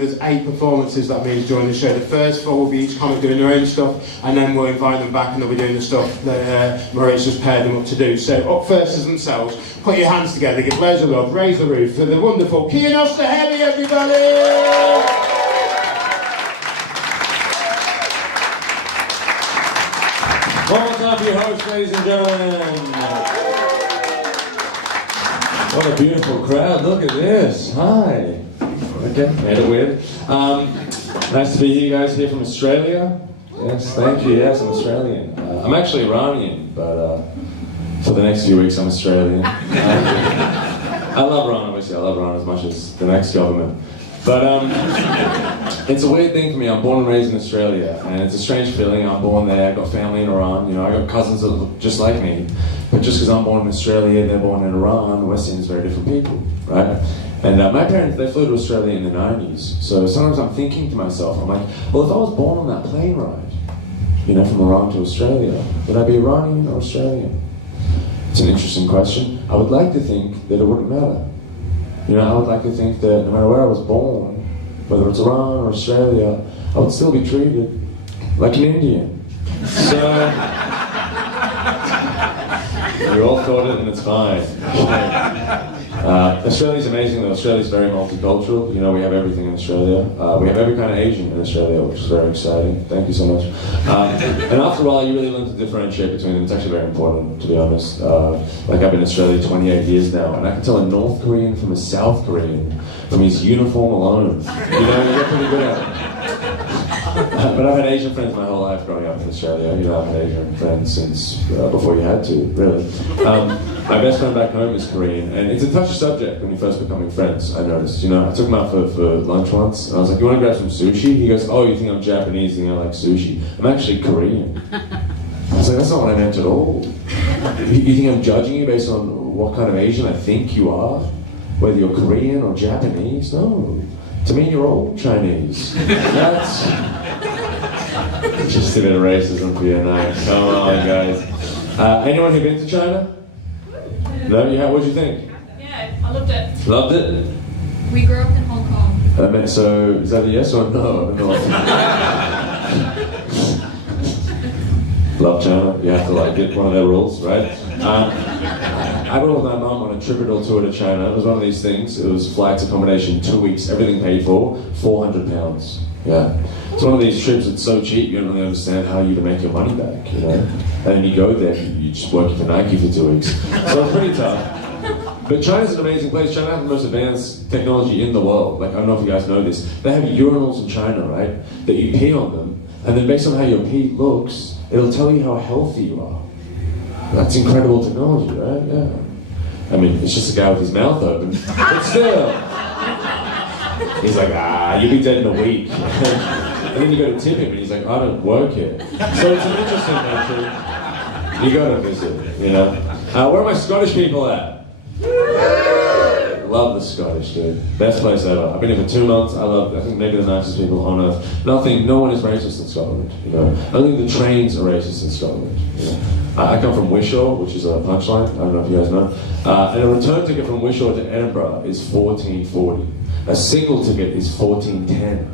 There's 8 performances that means during the show. The first 4 will be each comic doing their own stuff, and then we'll invite them back and they'll be doing the stuff that Maria's just paired them up to do. So up first as themselves, put your hands together, give loads of love, raise the roof for the wonderful Kiyanosh Sahebi, everybody! One more time for your host, ladies and gentlemen. What a beautiful crowd, look at this. Hi. Okay, made it weird. Nice to be here, guys, here from Australia. Yes, thank you, yes, I'm Australian. I'm actually Iranian, but for the next few weeks I'm Australian. I love Iran, obviously, I love Iran as much as the next government. But it's a weird thing for me. I'm born and raised in Australia, and it's a strange feeling. I'm born there, I've got family in Iran, you know, I've got cousins that look just like me. But just because I'm born in Australia and they're born in Iran, the West Indians are very different people, right? And my parents, they flew to Australia in the 90s. So sometimes I'm thinking to myself, I'm like, well, if I was born on that plane ride, you know, from Iran to Australia, would I be Iranian or Australian? It's an interesting question. I would like to think that it wouldn't matter. You know, I would like to think that no matter where I was born, whether it's Iran or Australia, I would still be treated like an Indian. So, you all thought it and it's fine. Australia's amazing though. Australia's very multicultural. You know, we have everything in Australia. We have every kind of Asian in Australia, which is very exciting. Thank you so much. And after a while, you really learn to differentiate between them. It's actually very important, to be honest. Like I've been in Australia 28 years now, and I can tell a North Korean from a South Korean from his uniform alone. You know, you get pretty good at it. But I've had Asian friends my whole life growing up in Australia. You know, I've had Asian friends since before you had to, really. My best friend back home is Korean, and it's a touchy subject when you're first becoming friends, I noticed. You know, I took him out for lunch once, and I was like, you want to grab some sushi? He goes, oh, you think I'm Japanese, you think I like sushi? I'm actually Korean. I was like, that's not what I meant at all. You think I'm judging you based on what kind of Asian I think you are? Whether you're Korean or Japanese? No. To me, you're all Chinese. That's just a bit of racism for you now. Come on, guys. Anyone who been to China? No, you have? What'd you think? Yeah, I loved it. Loved it? We grew up in Hong Kong. So, is that a yes or no? No. Love China. You have to like it. One of their rules, right? I went with my mum on a trivial tour to China. It was one of these things. It was flights, accommodation, 2 weeks, everything paid for, £400. Yeah. It's one of these trips that's so cheap you don't really understand how you can make your money back, you know? And then you go there, you just work for Nike for 2 weeks. So it's pretty tough. But China's an amazing place. China has the most advanced technology in the world. Like, I don't know if you guys know this. They have urinals in China, right? That you pee on them, and then based on how your pee looks, it'll tell you how healthy you are. That's incredible technology, right? Yeah. I mean, it's just a guy with his mouth open, but still. He's like, you'll be dead in a week. And then you go to tip him, and he's like, I don't work here. So it's an interesting country. You gotta visit, you know. Where are my Scottish people at? Love the Scottish, dude. Best place ever. I've been here for 2 months. I think maybe the nicest people on earth. No one is racist in Scotland, you know. Only the trains are racist in Scotland, you know. I come from Wishaw, which is a punchline. I don't know if you guys know. And a return ticket from Wishaw to Edinburgh is $14.40. A single ticket is $14.10.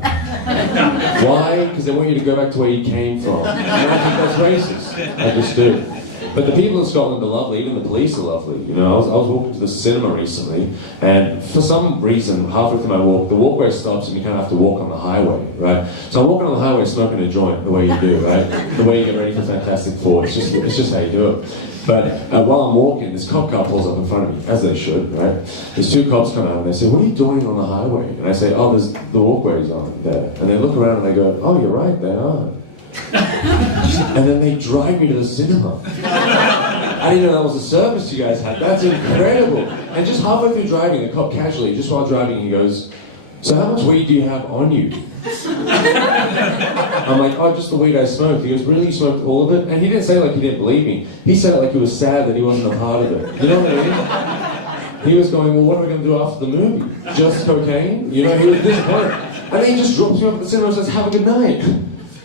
Why? Because they want you to go back to where you came from. And I think that's racist. I just do. But the people in Scotland are lovely, even the police are lovely. You know, I was walking to the cinema recently, and for some reason, halfway through my walk, the walkway stops and you kind of have to walk on the highway, right? So I'm walking on the highway smoking a joint, the way you do, right? The way you get ready for Fantastic Four, it's just how you do it. But while I'm walking, this cop car pulls up in front of me, as they should, right? There's 2 cops come out and they say, what are you doing on the highway? And I say, oh, there's the walkways on there. And they look around and they go, oh, you're right, they are. And then they drive me to the cinema. I didn't know that was a service you guys had. That's incredible. And just halfway through driving, the cop casually, just while driving, he goes, so how much weed do you have on you? I'm like, oh, just the weed I smoked. He goes, really, you smoked all of it? And he didn't say it like he didn't believe me. He said it like he was sad that he wasn't a part of it. You know what I mean? He was going, well, what are we going to do after the movie? Just cocaine? You know, he was disappointed. And then he just drops me off at the cinema and says, have a good night.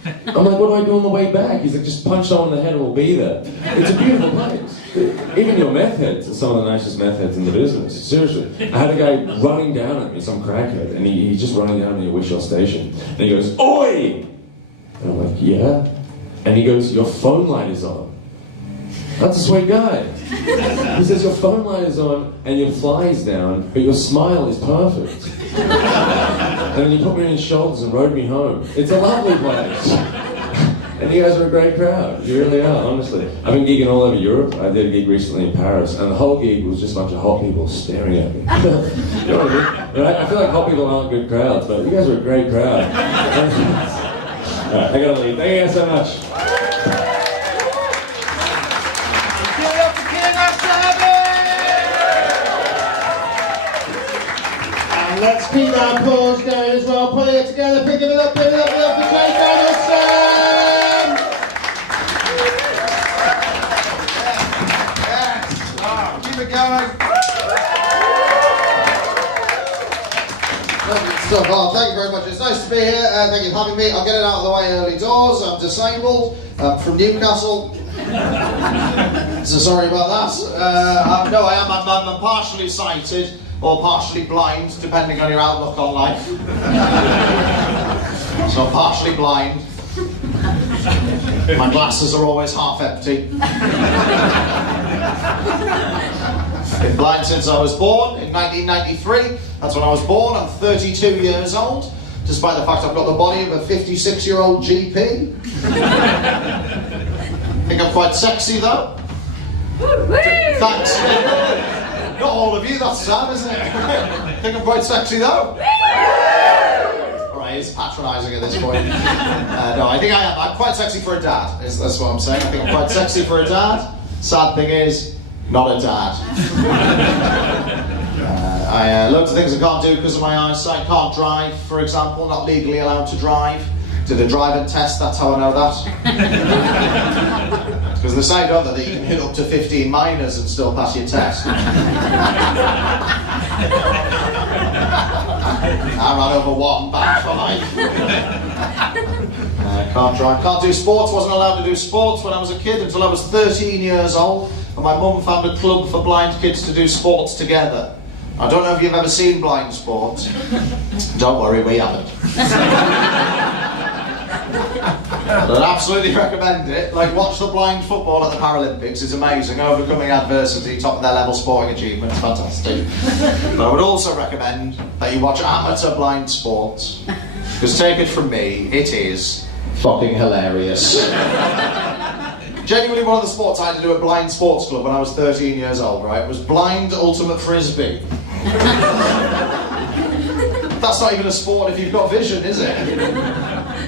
I'm like, what do I do on the way back? He's like, just punch someone in the head and we'll be there. It's a beautiful place. Even your meth heads are some of the nicest meth heads in the business. Seriously. I had a guy running down at me, some crackhead, and he's just running down near Wishaw Station. And he goes, "Oi!" And I'm like, "Yeah?" And he goes, "Your phone light is on." That's a sweet guy. He says, "Your phone light is on and your fly is down, but your smile is perfect." And then he put me on his shoulders and rode me home. It's a lovely place. And you guys are a great crowd. You really are, honestly. I've been gigging all over Europe. I did a gig recently in Paris, and the whole gig was just a bunch of hot people staring at me. You know what I mean? Right? I feel like hot people aren't good crowds, but you guys are a great crowd. Alright, I gotta leave. Thank you guys so much. Give it up for Kiyanosh Sahebi! And let's keep that applause going as well. Put it together, pick it up for Jake Donaldson! Keep it going. Stuff. Oh, thank you very much. It's nice to be here. Thank you for having me. I'll get it out of the way early doors. I'm disabled. I'm from Newcastle. So sorry about that. No, I am. I'm partially sighted or partially blind, depending on your outlook on life. So I'm partially blind. My glasses are always half empty. Been blind since I was born in 1993. That's when I was born. I'm 32 years old, despite the fact I've got the body of a 56-year-old GP. Think I'm quite sexy though. Thanks. Not all of you, that's sad, isn't it? Think I'm quite sexy though. Alright, it's patronising at this point. No, I think I am. I'm quite sexy for a dad. That's what I'm saying. I think I'm quite sexy for a dad. Sad thing is, not a dad. Loads of things I can't do because of my eyesight. Can't drive, for example. Not legally allowed to drive. Did a driving test, that's how I know that. Because they say, don't they, that you can hit up to 15 minors and still pass your test. I ran over one, back for life. Can't drive. Can't do sports. Wasn't allowed to do sports when I was a kid until I was 13 years old. And my mum found a club for blind kids to do sports together. I don't know if you've ever seen blind sports. Don't worry, we haven't. I'd absolutely recommend it. Like, watch the blind football at the Paralympics. It's amazing. Overcoming adversity, top of their level sporting achievement. It's fantastic. But I would also recommend that you watch amateur blind sports. Because take it from me, it is fucking hilarious. Genuinely one of the sports I had to do at Blind Sports Club when I was 13 years old, right, was blind ultimate frisbee. That's not even a sport if you've got vision, is it?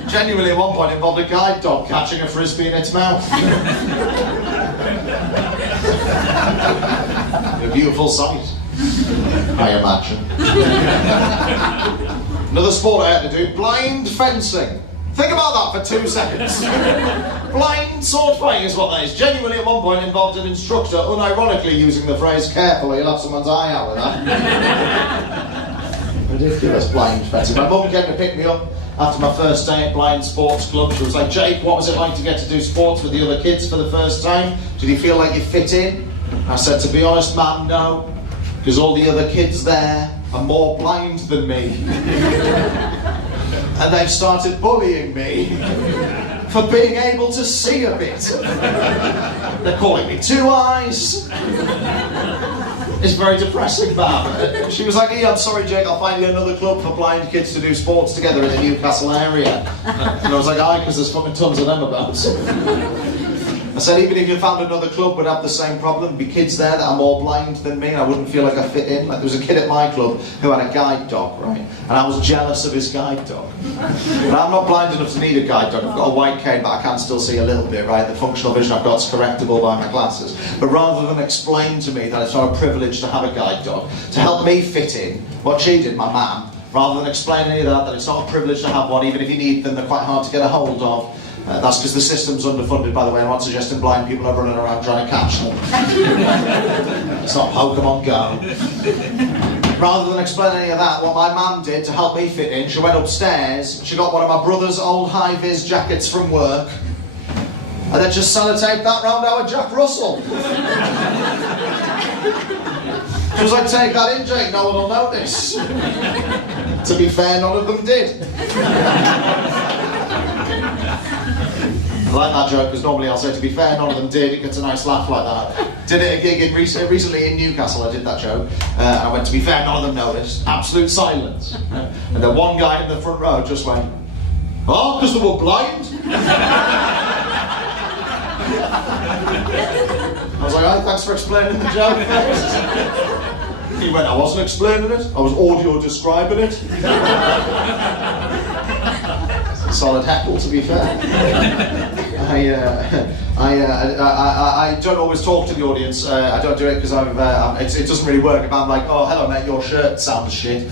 Genuinely at one point involved a guide dog catching a frisbee in its mouth. A beautiful sight, I imagine. Another sport I had to do, blind fencing. Think about that for 2 seconds. Blind sword fighting is what that is. Genuinely at one point involved an instructor unironically using the phrase "careful, you'll have someone's eye out with that." Ridiculous blind fencing. My mum came to pick me up after my first day at Blind Sports Club. She was like, "Jake, what was it like to get to do sports with the other kids for the first time? Did you feel like you fit in?" I said, "To be honest, ma'am, no. Because all the other kids there are more blind than me. And they've started bullying me for being able to see a bit. They're calling me Two Eyes. It's very depressing, ma'am." She was like, "Yeah, I'm sorry, Jake, I'll find you another club for blind kids to do sports together in the Newcastle area." And I was like, "Aye, because there's fucking tons of them about." I said, "Even if you found another club would have the same problem, be kids there that are more blind than me, and I wouldn't feel like I fit in." Like, there was a kid at my club who had a guide dog, right? And I was jealous of his guide dog. But I'm not blind enough to need a guide dog. I've got a white cane, but I can still see a little bit, right? The functional vision I've got is correctable by my glasses. But rather than explain to me that it's not a privilege to have a guide dog, to help me fit in, what she did, my mum, rather than explain any of that it's not a privilege to have one, even if you need them, they're quite hard to get a hold of. That's because the system's underfunded, by the way. I'm not suggesting blind people are running around trying to catch them. It's not Pokemon Go. Rather than explain any of that, what my mum did to help me fit in, she went upstairs, she got one of my brother's old high-vis jackets from work, and then just sellotaped that round our Jack Russell. She was like, take that in, Jake, no one will notice. To be fair, none of them did. I like that joke because normally I'll say, to be fair, none of them did. It gets a nice laugh like that. Did it a gig recently in Newcastle, I did that joke. I went, to be fair, none of them noticed. Absolute silence. And then one guy in the front row just went, oh, because they were blind? I was like, oh, thanks for explaining the joke first. He went, I wasn't explaining it, I was audio describing it. Solid heckle, to be fair. I don't always talk to the audience. I don't do it because it doesn't really work. If I'm like, oh, hello mate, your shirt sounds shit.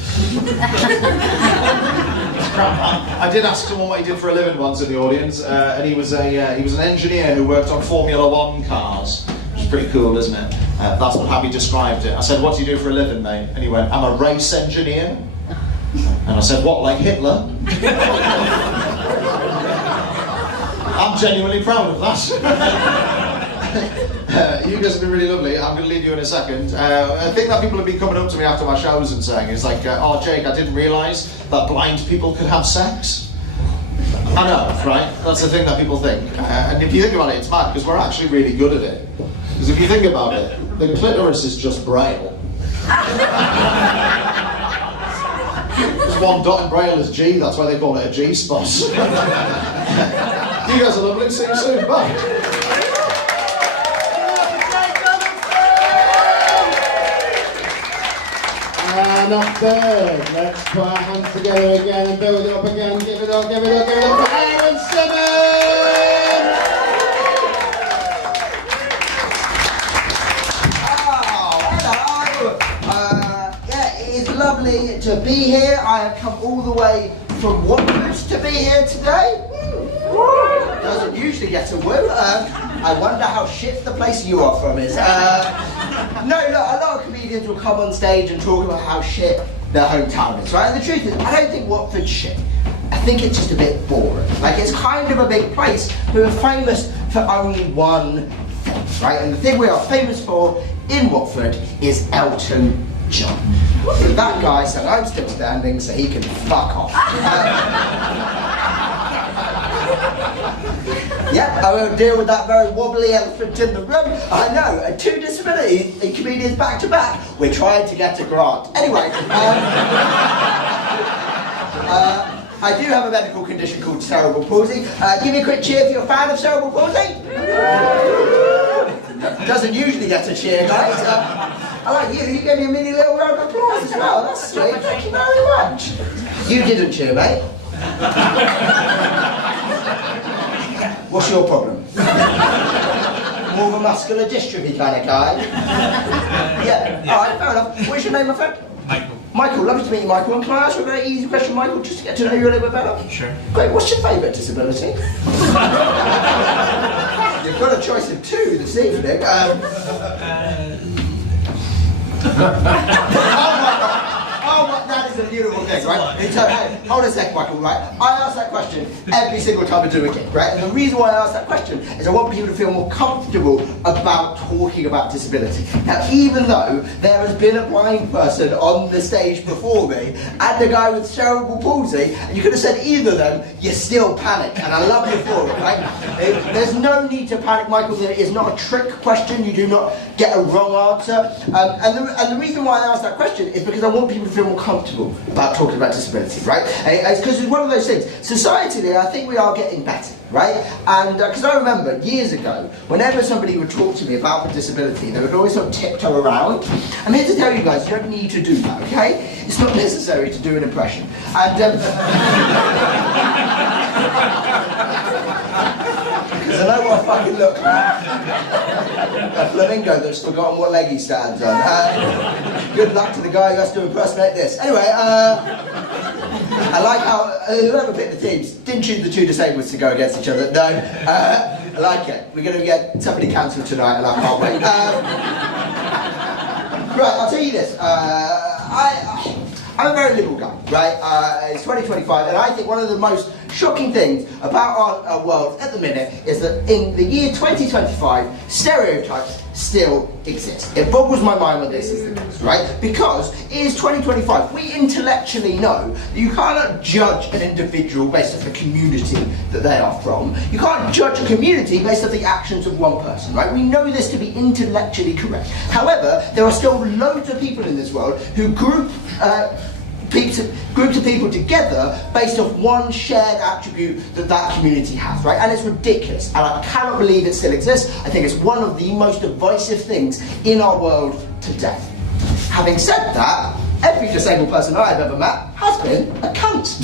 I did ask someone what he did for a living once in the audience, and he was an engineer who worked on Formula 1 cars. Which is pretty cool, isn't it? That's how he described it. I said, what do you do for a living, mate? And he went, I'm a race engineer. And I said, what, like Hitler? I'm genuinely proud of that. You guys have been really lovely. I'm going to leave you in a second. A thing that people have been coming up to me after my shows and saying is like, oh Jake, I didn't realise that blind people could have sex. I know, right? That's the thing that people think. And if you think about it, it's mad because we're actually really good at it. Because if you think about it, the clitoris is just braille. There's one dot in braille is G, that's why they call it a G spot. You guys are lovely, see you soon, bye. And up third, let's put our hands together again and build it up again. Give it up, give it up, give it up for Aaron Simmonds! Yeah, it is lovely to be here. I have come all the way from Watford to be here today. Doesn't usually get a woo. I wonder how shit the place you are from is. No, look, a lot of comedians will come on stage and talk about how shit their hometown is, right? And the truth is, I don't think Watford's shit. I think it's just a bit boring. Like, it's kind of a big place, but we're famous for only one thing, right? And the thing we are famous for in Watford is Elton John. So that guy said, I'm still standing, so he can fuck off. Yep, I will deal with that very wobbly elephant in the room. I know, 2 disability comedians back to back. We're trying to get a grant. Anyway, I do have a medical condition called cerebral palsy. Give me a quick cheer if you're a fan of cerebral palsy. Doesn't usually get a cheer, guys. I like you. You gave me a mini little round of applause as well. That's sweet. Thank you very much. You didn't cheer, mate. What's your problem? More of a muscular dystrophy kind of guy? Yeah, alright, fair enough. What's your name, my friend? Michael. Michael, lovely to meet you, Michael. And can I ask you a very easy question, Michael, just to get to know you a little bit better? Sure. Great, what's your favourite disability? You've got a choice of 2 this evening. Oh, that is a beautiful thing, right? Hold a sec, Michael, right? I ask that question every single time I do a gig, right? And the reason why I ask that question is I want people to feel more comfortable about talking about disability. Now, even though there has been a blind person on the stage before me and a guy with cerebral palsy, and you could have said either of them, you still panic, and I love you for it, right? There's no need to panic, Michael. It is not a trick question. You do not get a wrong answer. And the reason why I ask that question is because I want people to feel more comfortable about talking about disability, right? It's because it's one of those things. Societally, I think we are getting better, right? And because I remember years ago, whenever somebody would talk to me about a disability, they would always sort of tiptoe around. I'm here to tell you guys, you don't need to do that, okay? It's not necessary to do an impression. And because I know what I fucking look like. A flamingo that's forgotten what leg he stands on. Good luck to the guy who has to impersonate this. Anyway, I like how whoever picked the teams didn't choose the 2 disabled to go against each other. No, I like it. We're going to get somebody cancelled tonight, and I can't wait. Right, I'll tell you this. I'm a very liberal guy, right? It's 2025, and I think one of the most shocking things about our world at the minute is that in the year 2025, stereotypes still exist. It boggles my mind when this is the case, right? Because it is 2025. We intellectually know that you cannot judge an individual based off the community that they are from. You can't judge a community based off the actions of one person, right? We know this to be intellectually correct. However, there are still loads of people in this world who groups of people together based off one shared attribute that that community has, right? And it's ridiculous, and I cannot believe it still exists. I think it's one of the most divisive things in our world today. Having said that, every disabled person I've ever met has been a cunt.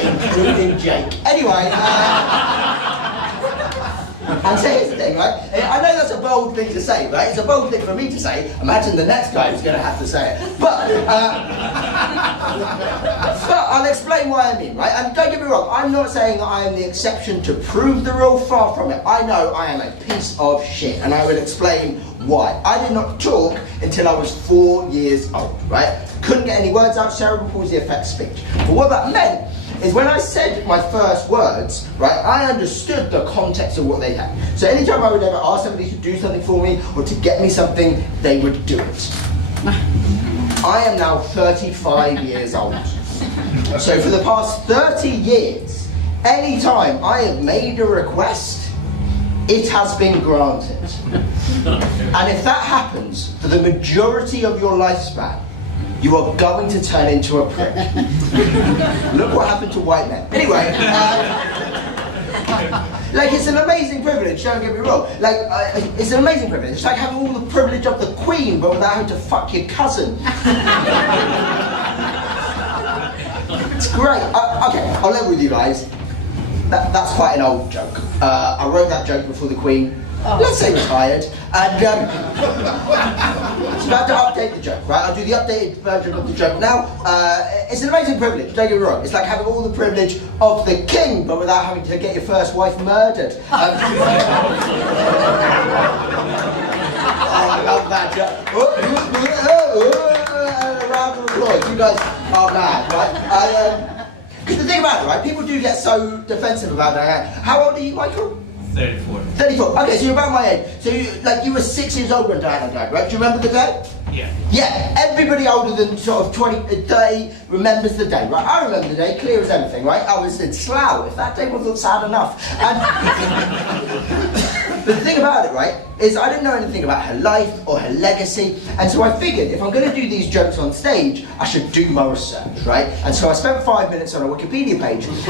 Including Jake. Anyway, and so here's the thing, right? I know that's a bold thing to say, right? It's a bold thing for me to say. Imagine the next guy who's going to have to say it. But I'll explain why I mean, right? And don't get me wrong, I'm not saying that I am the exception to prove the rule, far from it. I know I am a piece of shit, and I will explain why. I did not talk until I was 4 years old, right? Couldn't get any words out, cerebral palsy affects speech. But what that meant is when I said my first words, right, I understood the context of what they had. So anytime I would ever ask somebody to do something for me or to get me something, they would do it. I am now 35 years old. So for the past 30 years, anytime I have made a request, it has been granted. And if that happens for the majority of your lifespan, you are going to turn into a prick. Look what happened to white men. Anyway, like it's an amazing privilege, don't get me wrong. Like, it's an amazing privilege. It's like having all the privilege of the Queen, but without having to fuck your cousin. It's great. Okay, I'll level with you guys. That's quite an old joke. I wrote that joke before the Queen, let's say retired, and it's about to update the joke, right? I'll do the updated version of the joke now. It's an amazing privilege, don't get me wrong. It's like having all the privilege of the king, but without having to get your first wife murdered. I love that joke. Round of applause. You guys are mad, right? Because the thing about it, right, people do get so defensive about that. How old are you, Michael? 34. 34. Okay, so you're about my age. So you were 6 years old when Diana died, right? Do you remember the day? Yeah. Yeah, everybody older than sort of 30 remembers the day, right? I remember the day, clear as anything, right? I was in Slough, if that day wasn't sad enough. And but the thing about it, right, is I didn't know anything about her life or her legacy, and so I figured if I'm going to do these jokes on stage, I should do my research, right? And so I spent 5 minutes on a Wikipedia page, and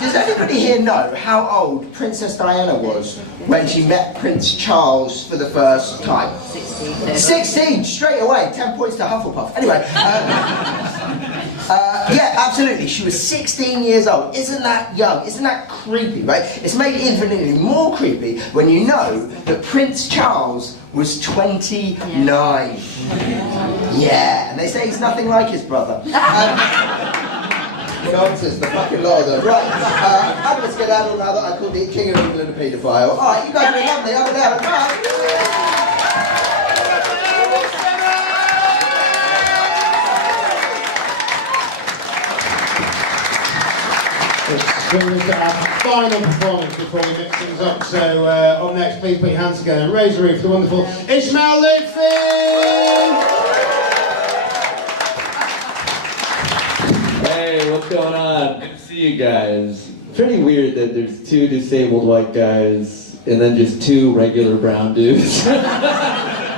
does anybody here know how old Princess Diana was when she met Prince Charles for the first time? 16, straight away, 10 points to Hufflepuff. Anyway, yeah, absolutely, she was 16 years old. Isn't that young? Isn't that creepy, right? It's made infinitely more creepy when you know that Prince Charles was 29. Yeah, and they say he's nothing like his brother. Nonsense, the fucking law though. Right, I'm going to skedaddle now that I called the King of England a paedophile. Alright, you guys are lovely, over there. Right. Bring this to our final performance before we mix things up. So up next, please put your hands together and raise the roof for the wonderful Ismael Loutfi! Hey, what's going on? Good to see you guys. Pretty weird that there's 2 disabled white guys and then just 2 regular brown dudes.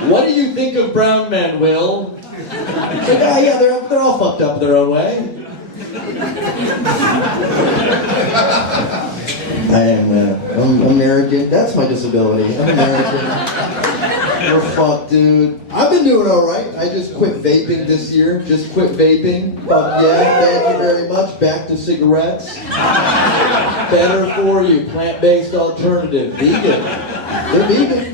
What do you think of brown men, Will? It's like, yeah, they're all fucked up in their own way. I'm American. That's my disability. I'm American. You're fucked, dude. I've been doing all right. I just quit vaping this year. Just quit vaping. Fuck yeah, thank you very much. Back to cigarettes. Better for you. Plant-based alternative. Vegan. They're vegan.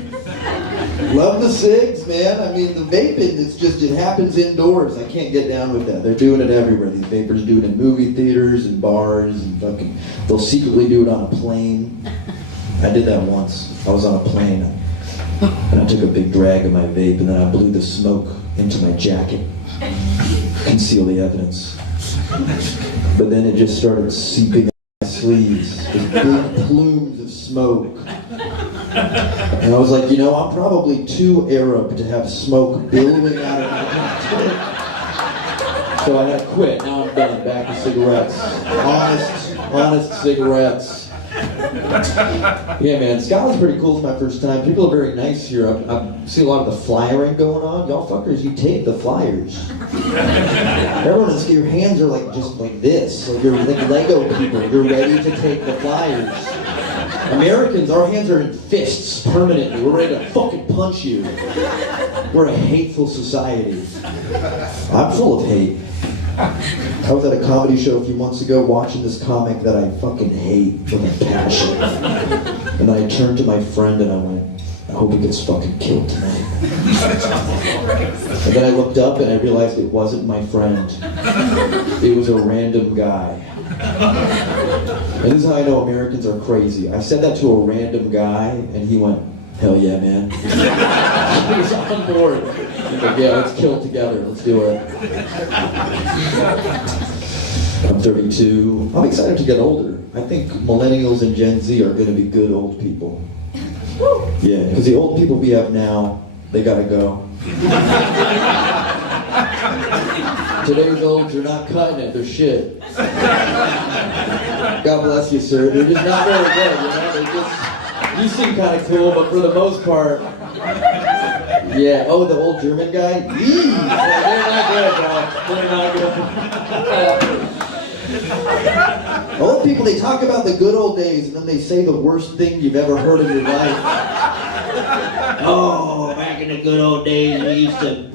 Love the cigs, man. I mean, the vaping, it happens indoors. I can't get down with that. They're doing it everywhere. These vapors do it in movie theaters and bars and fucking, they'll secretly do it on a plane. I did that once. I was on a plane. And I took a big drag of my vape, and then I blew the smoke into my jacket. Conceal the evidence. But then it just started seeping out my sleeves with big plumes of smoke. And I was like, you know, I'm probably too Arab to have smoke billowing out of my jacket. So I had to quit. Now I'm done. Back to cigarettes. Honest cigarettes. Yeah, man, Scotland's pretty cool. It's my first time. People are very nice here. I see a lot of the flyering going on. Y'all fuckers, you take the flyers. Everyone else, your hands are like just like this. Like you're like Lego people. You're ready to take the flyers. Americans, our hands are in fists permanently. We're ready to fucking punch you. We're a hateful society. I'm full of hate. I was at a comedy show a few months ago watching this comic that I fucking hate with a passion. And then I turned to my friend and I went, I hope he gets fucking killed tonight. And then I looked up and I realized it wasn't my friend. It was a random guy. And this is how I know Americans are crazy. I said that to a random guy and he went, hell yeah, man. He was on board. He's like, yeah, let's kill it together. Let's do it. I'm 32. I'm excited to get older. I think millennials and Gen Z are going to be good old people. Yeah, because the old people we have now, they gotta go. Today's olds are not cutting it. They're shit. God bless you, sir. They're just not very good, you know? They're just... You seem kind of cool, but for the most part... Yeah, oh, the old German guy? They're not good, bro. They're not good. Old people, they talk about the good old days, and then they say the worst thing you've ever heard in your life. Oh, back in the good old days, we used to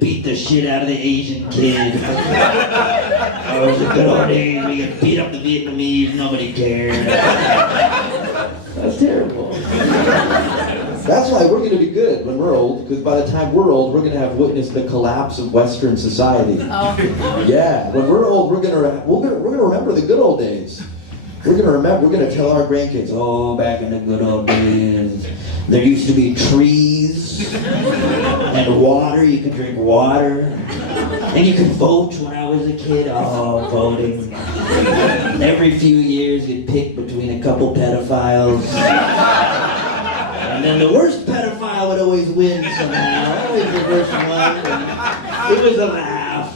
beat the shit out of the Asian kid. Oh, it was the good old days, we could beat up the Vietnamese, nobody cared. That's terrible. That's why we're going to be good when we're old, because by the time we're old, we're going to have witnessed the collapse of Western society. Oh. Yeah, when we're old, we're going to remember the good old days. We're going to tell our grandkids, oh, back in the good old days, there used to be trees and water. You could drink water, and you could vote. When I was a kid, oh, voting. Every few years, you'd pick between a couple pedophiles. And then the worst pedophile would always win somehow. Always the worst one. It was a laugh.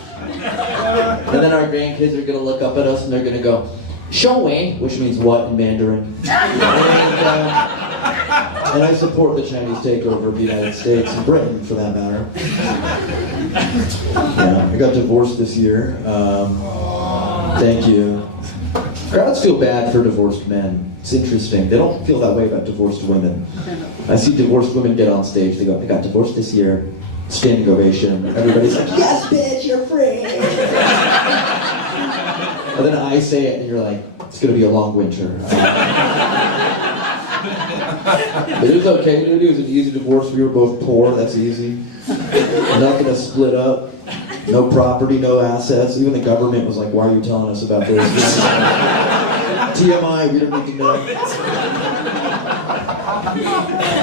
And then our grandkids are going to look up at us and they're going to go, Showing, which means what in Mandarin. And I support the Chinese takeover of the United States and Britain, for that matter. Yeah, I got divorced this year. Thank you. Crowds feel bad for divorced men. It's interesting. They don't feel that way about divorced women. I see divorced women get on stage. They go, I got divorced this year. Standing ovation. Everybody's like, yes, bitch, you're free. And then I say it, and you're like, it's going to be a long winter. But it was okay. It was an easy divorce. We were both poor. That's easy. Not going to split up. No property, no assets. Even the government was like, why are you telling us about this? TMI, we don't need to know.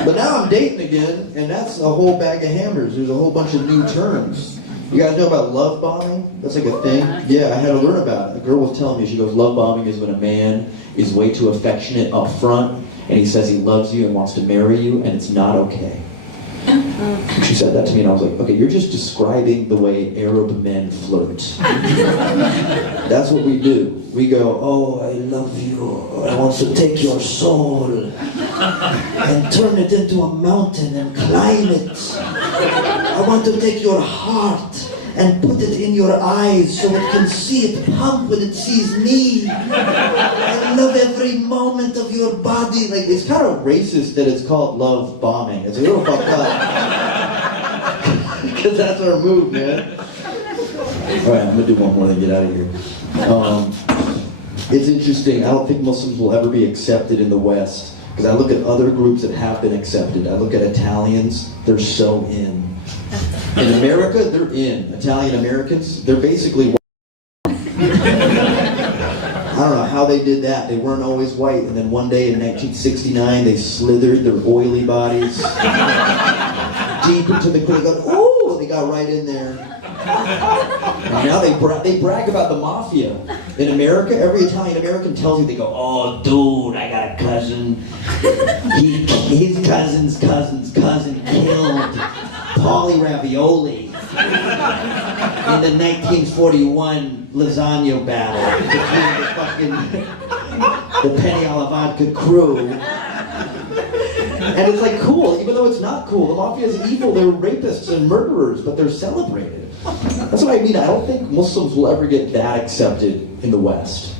But now I'm dating again, and that's a whole bag of hammers. There's a whole bunch of new terms. You guys know about love bombing? That's like a thing. Yeah, I had to learn about it. A girl was telling me, she goes, love bombing is when a man is way too affectionate up front, and he says he loves you and wants to marry you, and it's not okay. She said that to me and I was like, okay, you're just describing the way Arab men flirt. That's what we do. We go, oh, I love you. I want to take your soul and turn it into a mountain and climb it. I want to take your heart and put it in your eyes so it can see it pump when it sees me. I love every moment of your body. Like, it's kind of racist that it's called love bombing. It's a little fucked up. Because that's our move, man. Alright, I'm gonna do one more and get out of here. It's interesting. I don't think Muslims will ever be accepted in the West. Because I look at other groups that have been accepted. I look at Italians, they're so in. In America, they're in. Italian Americans, they're basically don't know how they did that. They weren't always white, and then one day in 1969, they slithered their oily bodies deep into the creek. Ooh, they got right in there. And now they brag about the mafia. In America, every Italian American tells you, they go, oh, dude, I got a cousin. His cousin's cousin's cousin killed Paulie Ravioli in the 1941 lasagna battle between the Penny alla Vodka crew. And it's like cool, even though it's not cool. The mafia is evil, they're rapists and murderers, but they're celebrated. That's what I mean. I don't think Muslims will ever get that accepted in the West.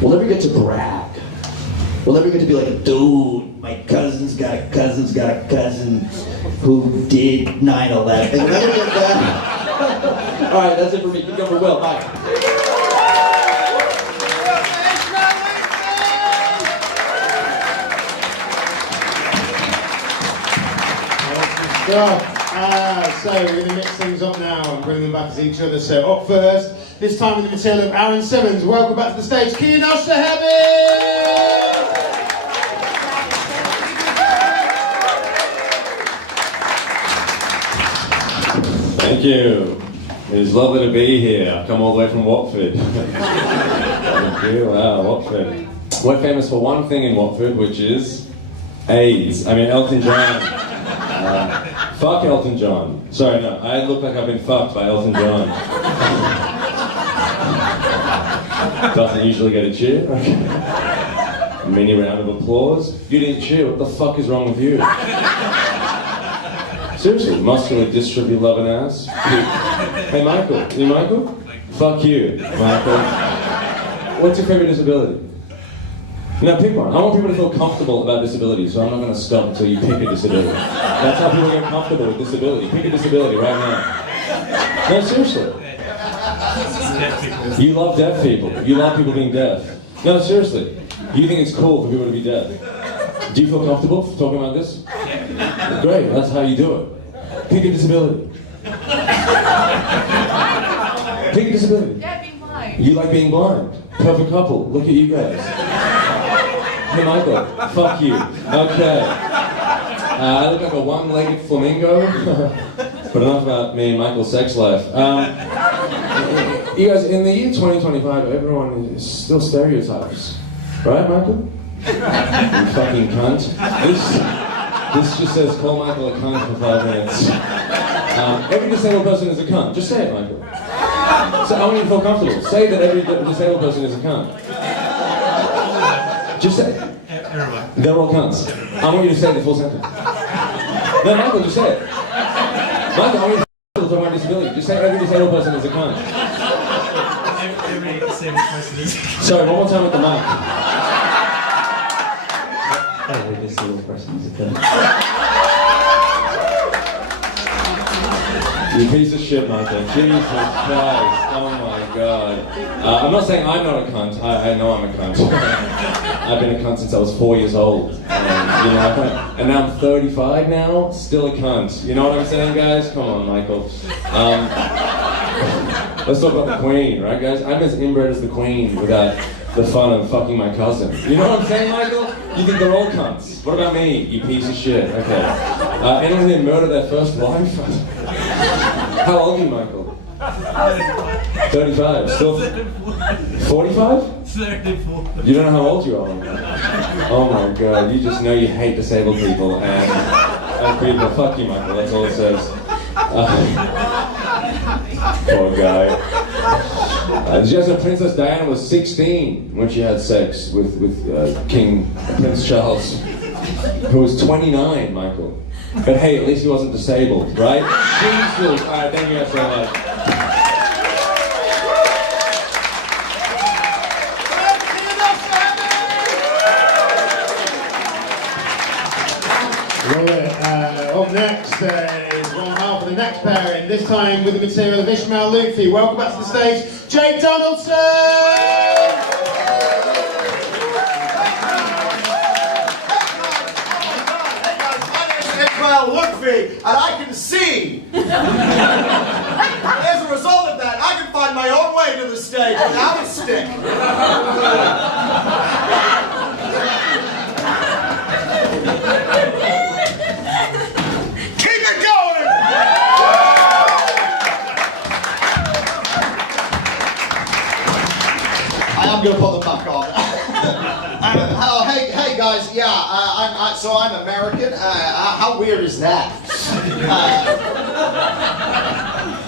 We'll never get to brag. We'll never get to be like, dude, my cousin's got a cousin who did 9/11. We'll never get that. All right, that's it for me. Keep going for Will. Bye. So we're going to mix things up now and bring them back to each other. So up first, this time with the material of Aaron Simmonds. Welcome back to the stage, Kiyanosh Sahebi! Thank you. It's lovely to be here. I've come all the way from Watford. Thank you. Wow, Watford. We're famous for one thing in Watford, which is AIDS. I mean, Elton John. Fuck Elton John. Sorry, no. I look like I've been fucked by Elton John. Doesn't usually get a cheer. A mini round of applause. You didn't cheer. What the fuck is wrong with you? Seriously, muscular dystrophy loving ass. Hey Michael, you Michael? Fuck you, Michael. What's your favorite disability? Now pick one. I want people to feel comfortable about disability, so I'm not going to stop until you pick a disability. That's how people get comfortable with disability. Pick a disability right now. No, seriously. You love deaf people. You love people being deaf. No, seriously. You think it's cool for people to be deaf. Do you feel comfortable talking about this? Great, that's how you do it. Pick a disability. Pick a disability. Yeah, being blind. You like being blind. Perfect couple. Look at you guys. Hey Michael, fuck you. Okay. I look like a one-legged flamingo. But enough about me and Michael's sex life. You guys, in the year 2025, everyone is still stereotypes. Right, Michael? You fucking cunt. This just says, call Michael a cunt for 5 minutes. Every disabled person is a cunt. Just say it, Michael. So I want you to feel comfortable. Say that every disabled person is a cunt. Just say it. They're all cunts. I want you to say the full sentence. No, Michael, just say it. Michael, I want you to talk about disability. Just say every disabled person is a cunt. Every disabled person is. Sorry, one more time with the mic. Every disabled person is a cunt. You piece of shit, Michael. Jesus Christ. Oh my God. I'm not saying I'm not a cunt. I know I'm a cunt. I've been a cunt since I was 4 years old. And now I'm 35 now, still a cunt. You know what I'm saying, guys? Come on, Michael. Let's talk about the Queen, right, guys? I'm as inbred as the Queen without the fun of fucking my cousin. You know what I'm saying, Michael? You think they're all cunts. What about me, you piece of shit? Okay. Anyone here murder their first wife? How old are you, Michael? 35. Still 45? 34. You don't know how old you are. Oh my God, you just know you hate disabled people and people. Fuck you, Michael, that's all it says. Poor guy. Did you guys know Princess Diana was 16 when she had sex with Prince Charles, who was 29, Michael. But hey, at least he wasn't disabled, right? Jesus! Alright, thank you guys so much. Up next is one half of the next pairing, this time with the material of Ismael Loutfi. Welcome back to the stage, Jake Donaldson! Ismael Loutfi, and I can see. As a result of that, I can find my own way way to the stage without a stick. Keep it going! I am going to put them back on. Hey guys, yeah, I'm American. How weird is that?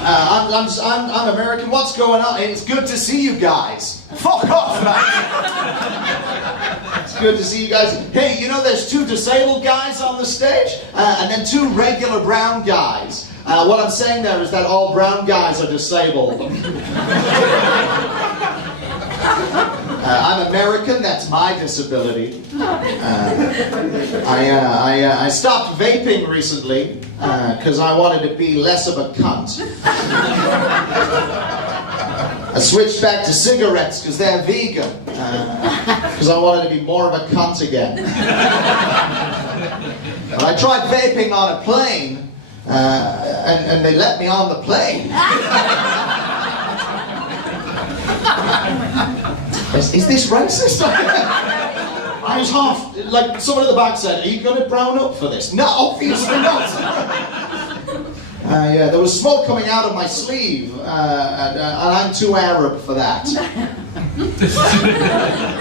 I'm American. What's going on? It's good to see you guys. Fuck off, man. It's good to see you guys. Hey, you know there's 2 disabled guys on the stage, and then 2 regular brown guys. What I'm saying there is that all brown guys are disabled. I'm American, that's my disability. I stopped vaping recently because I wanted to be less of a cunt. I switched back to cigarettes because they're vegan. Because I wanted to be more of a cunt again. And I tried vaping on a plane, and they let me on the plane. Is this racist? I was half, like someone at the back said, are you going to brown up for this? No, obviously not. Yeah, there was smoke coming out of my sleeve, and I'm too Arab for that.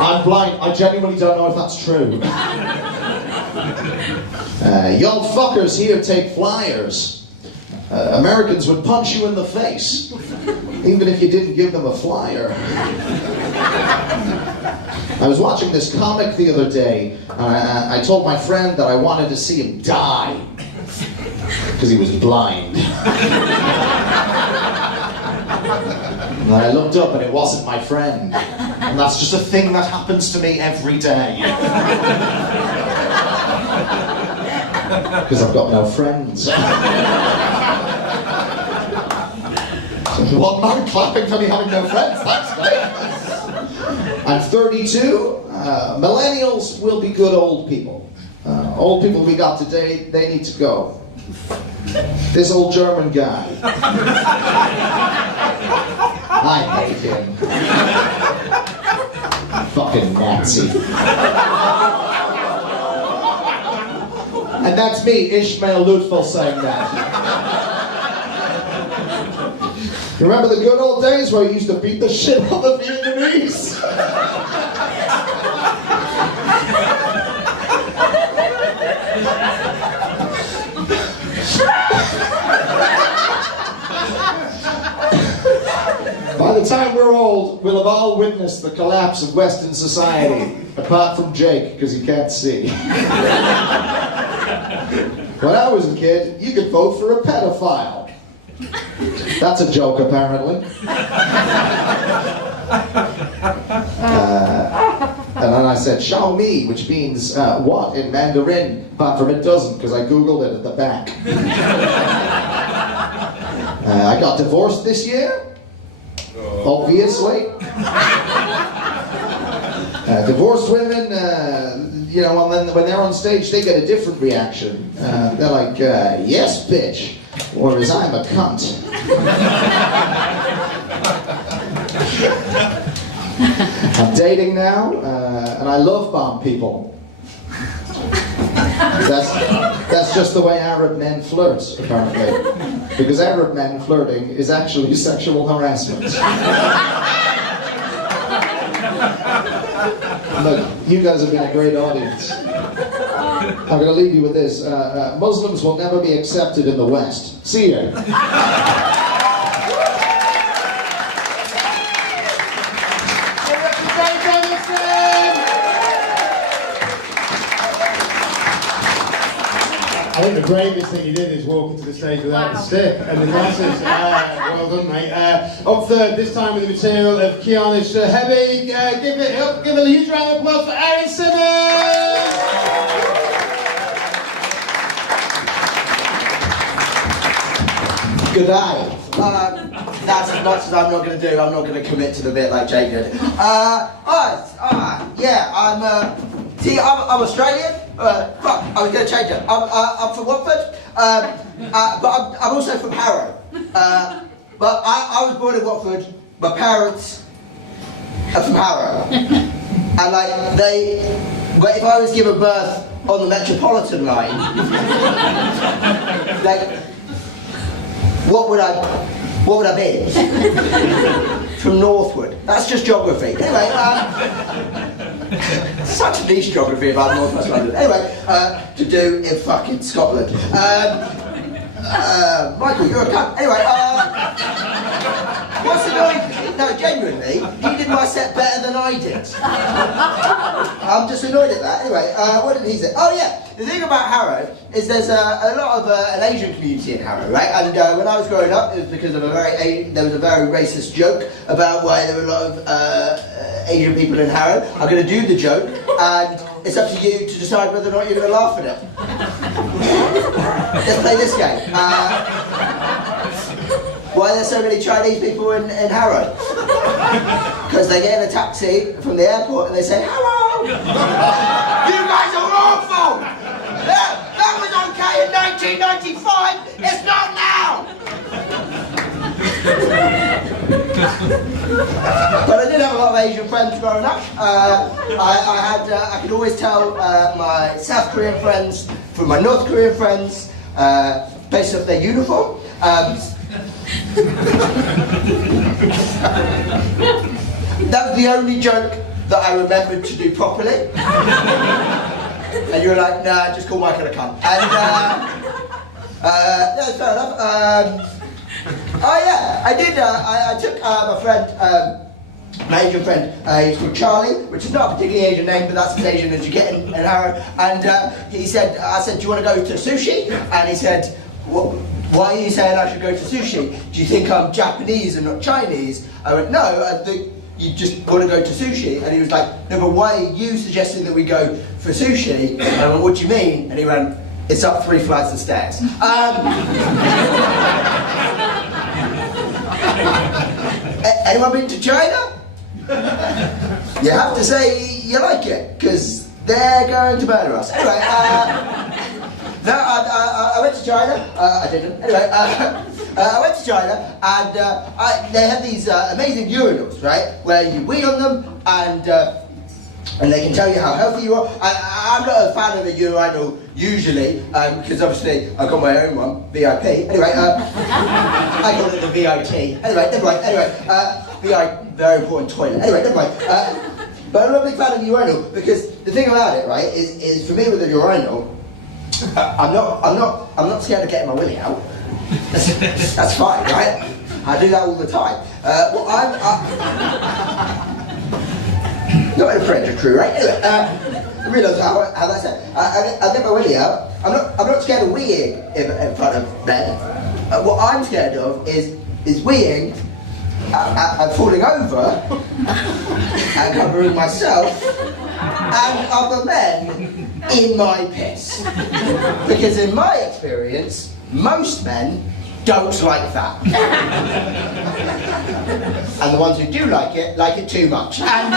I'm blind, I genuinely don't know if that's true. Y'all fuckers here take flyers. Americans would punch you in the face, even if you didn't give them a flyer. I was watching this comic the other day, and I told my friend that I wanted to see him die, because he was blind. And I looked up and it wasn't my friend. And that's just a thing that happens to me every day. Because I've got no friends. One man clapping for me having no friends, that's great. I'm 32. Millennials will be good old people. Old people we got today, they need to go. This old German guy. I hate him. Fucking Nazi. And that's me, Ismael Loutfi, saying that. You remember the good old days where you used to beat the shit out of the Vietnamese? By the time we're old, we'll have all witnessed the collapse of Western society, apart from Jake, because he can't see. When I was a kid, you could vote for a pedophile. That's a joke, apparently. And then I said, Xiao Mi, which means what in Mandarin, apart from it doesn't, because I Googled it at the back. I got divorced this year, obviously. Divorced women, you know, when they're on stage, they get a different reaction. They're like, yes, bitch. Whereas I'm a cunt. I'm dating now, and I love bomb people. That's just the way Arab men flirt, apparently. Because Arab men flirting is actually sexual harassment. Look, you guys have been a great audience. I'm going to leave you with this. Muslims will never be accepted in the West. See ya. I think the bravest thing he did is walk into the stage without the stick and the glasses. Well done, mate. Up third, this time with the material of Kiyanosh Sahebi. Give a huge round of applause for Simmonds! Good day. That's as much as I'm not going to do. I'm not going to commit to the bit like Jake did. Yeah, I'm Australian. Fuck, I was going to change it. I'm from Watford, but I'm also from Harrow. But I was born in Watford, my parents are from Harrow. And like but if I was given birth on the Metropolitan line, like, what would I be? From Northwood. That's just geography. Anyway, such a niche geography about North West London. Anyway, to do in fucking Scotland. Michael, you're a cunt. Anyway, what's annoying me? No, genuinely, he did my set better than I did. I'm just annoyed at that. Anyway, what did he say? Oh yeah, the thing about Harrow is there's a lot of an Asian community in Harrow, right? And when I was growing up, it was because of there was a very racist joke about why there were a lot of Asian people in Harrow. I'm going to do the joke, and it's up to you to decide whether or not you're going to laugh at it. Let's play this game. Why are there so many Chinese people in Harrow? Because they get in a taxi from the airport and they say, "Hello! You guys are awful! That was okay in 1995, it's not now!" But I did have a lot of Asian friends growing up. I could always tell my South Korean friends from my North Korean friends based off their uniform. That was the only joke that I remembered to do properly. And you were like, "Nah, just call Michael a cunt." And that's fair enough. Oh yeah, I did. I took my friend, my Asian friend. He's called Charlie, which is not a particularly Asian name, but that's as Asian as you get in Harrow. And he said, I said, "Do you want to go to sushi?" And he said, "Why are you saying I should go to sushi? Do you think I'm Japanese and not Chinese?" I went, "No, I think you just want to go to sushi." And he was like, "No, but why are you suggesting that we go for sushi?" And I went, "What do you mean?" And he went, "It's up 3 flights of stairs." Anyone been to China? You have to say you like it, because they're going to murder us. Anyway, no, I went to China. I didn't. Anyway, I went to China, and they have these amazing urinals, right, where you wee on them, and they can tell you how healthy you are. I'm not a fan of a urinal usually, because obviously I've got my own one, VIP. Anyway, I call it the VIT. Anyway, VI, very important toilet. Anyway, never mind. But I'm not a big fan of the urinal, because the thing about it, right, is for me with a urinal, I'm not scared of getting my willy out. That's fine, right? I do that all the time. Well, not in a Predator crew, right? Anyway, I realise how that's it. I get my willy out. I'm not scared of weeing in front of men. What I'm scared of is weeing and falling over and covering myself and other men in my piss. Because in my experience, most men don't like that. And the ones who do like it too much. And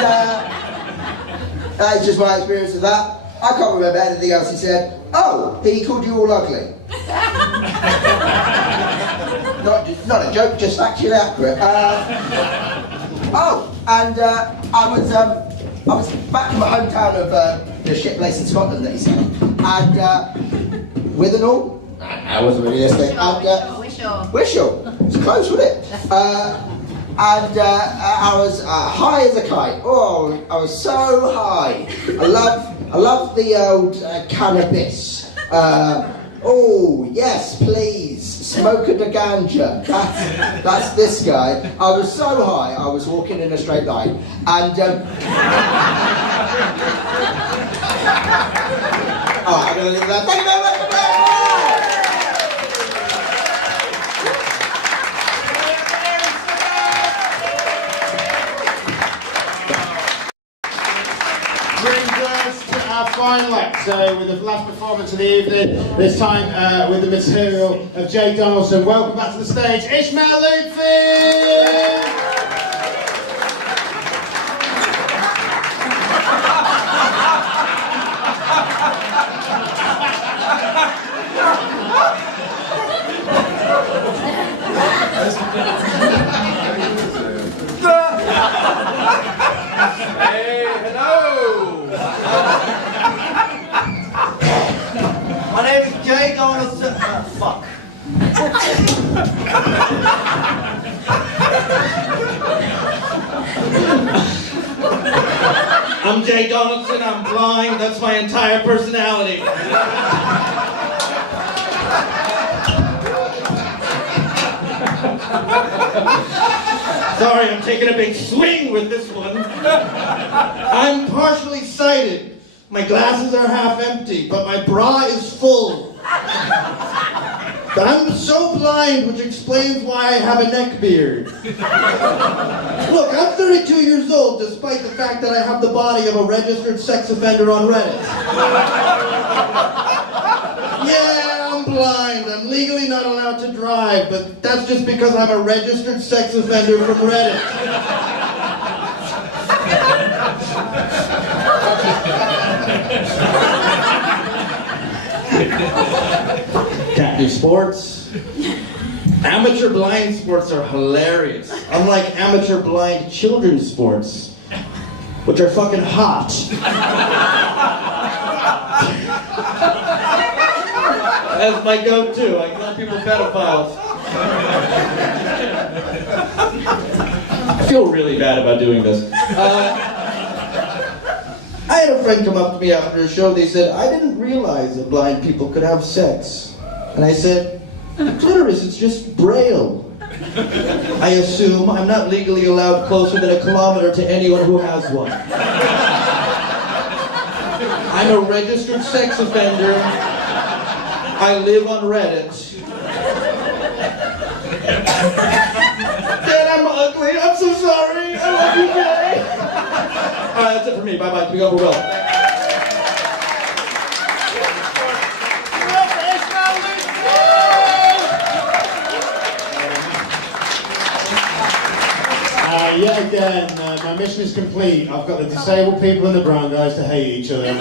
that's just my experience of that. I can't remember anything else he said. Oh, he called you all ugly. Not a joke, just factually accurate. I was back in my hometown of the shit place in Scotland that he said, and with and all, I wasn't really listening. Wishaw, it's close, wasn't it? I was high as a kite. Oh, I was so high. I love the old cannabis. Oh yes, please, smoke a ganja. That's this guy. I was so high, I was walking in a straight line, and I'm gonna leave that. Thank you very much. Our final act, so with the last performance of the evening, this time with the material of Jake Donaldson. Welcome back to the stage, Ismael Loutfi! Hey, hello! My name is Jake Donaldson. Fuck. I'm Jake Donaldson, I'm blind, that's my entire personality. Sorry, I'm taking a big swing with this one. I'm partially sighted. My glasses are half empty, but my bra is full. But I'm so blind, which explains why I have a neck beard. Look, I'm 32 years old, despite the fact that I have the body of a registered sex offender on Reddit. Yeah, I'm blind. I'm legally not allowed to drive, but that's just because I'm a registered sex offender from Reddit. Can't do sports. Amateur blind sports are hilarious. Unlike amateur blind children's sports, which are fucking hot. That's my go-to. I call people pedophiles. I feel really bad about doing this. I had a friend come up to me after a show. They said, I didn't realize that blind people could have sex. And I said, clitoris, it's just braille. I assume I'm not legally allowed closer than a kilometer to anyone who has one. I'm a registered sex offender. I live on Reddit. Dad, I'm ugly. I'm so sorry. I love you, Jay. Alright, that's it for me. Bye-bye. We go for Will. Yet again, my mission is complete. I've got the disabled people and the brown guys to hate each other.